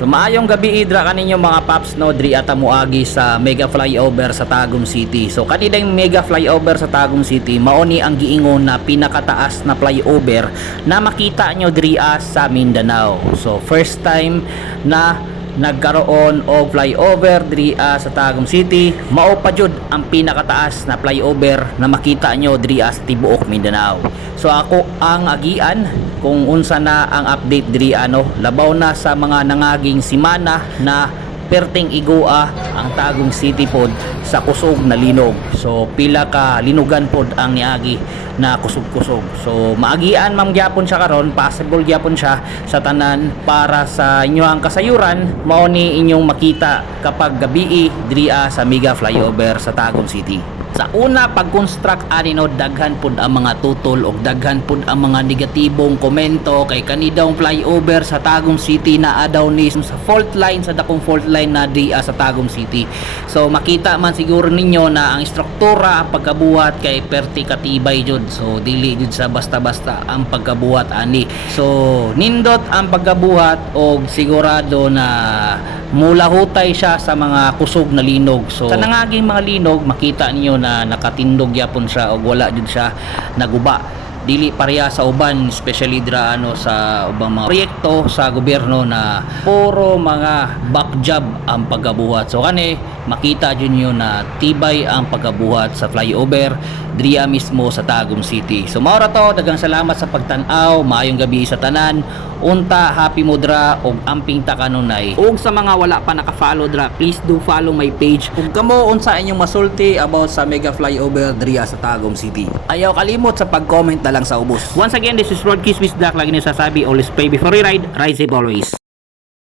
So maayong gabi idra kaninyo mga paps no, diri ata moagi sa mega flyover sa Tagum City. So kanidang mega flyover sa Tagum City mao ni ang giingon na pinakataas na flyover na makita nyo diri sa Mindanao. So first time na nagkaroon og flyover diri sa Tagum City, mao pa jud ang pinakataas na flyover na makita nyo diri sa tibuok Mindanao. So ako ang agian kung unsa na ang update diri labaw na sa mga nangaging simana na perting igua ang Tagum City pod sa kusog na linog. So pila ka linugan pod ang niagi na kusog-kusog. So maagian mam gyapon siya karon, possible gyapon siya sa tanan para sa inyo ang kasayuran mao ni inyong makita kapag gabi diri sa mega flyover sa Tagum City. Sa una pag-construct ani no, daghan pud ang mga tutol og daghan pud ang mga negatibong komento kay kanidang flyover sa Tagum City na adaw ni sa fault line, sa dakong fault line na di sa Tagum City. So makita man siguro ninyo na ang struktura ang pagkabuhat kay perti katibay jud. So dili jud sa basta-basta ang pagkabuhat ani. So nindot ang pagkabuhat og sigurado na mula hutay siya sa mga kusog na linog. So sa nangaging mga linog makita niyo na nakatindog yapon siya o wala jud siya naguba. Dili pareha sa uban, especially dira sa ubang mga proyekto sa gobyerno na puro mga back job ang pagkabuhat. So kani makita jud niyo na tibay ang pagkabuhat sa flyover diriya mismo sa Tagum City. So mao ra to, daghang salamat sa pagtan-aw, maayong gabi sa tanan. Unta happy mo dra og amping ta kanunay. Ug sa mga wala pa naka-follow dra, please do follow my page kung kamo unsa inyong masulti about sa mega flyover diriya sa Tagum City. Ayaw kalimot sa pag-comment na lang sa ubos. Once again, this is Rod Kiss with Black. Lagi na sasabi, always pray before you ride safe always.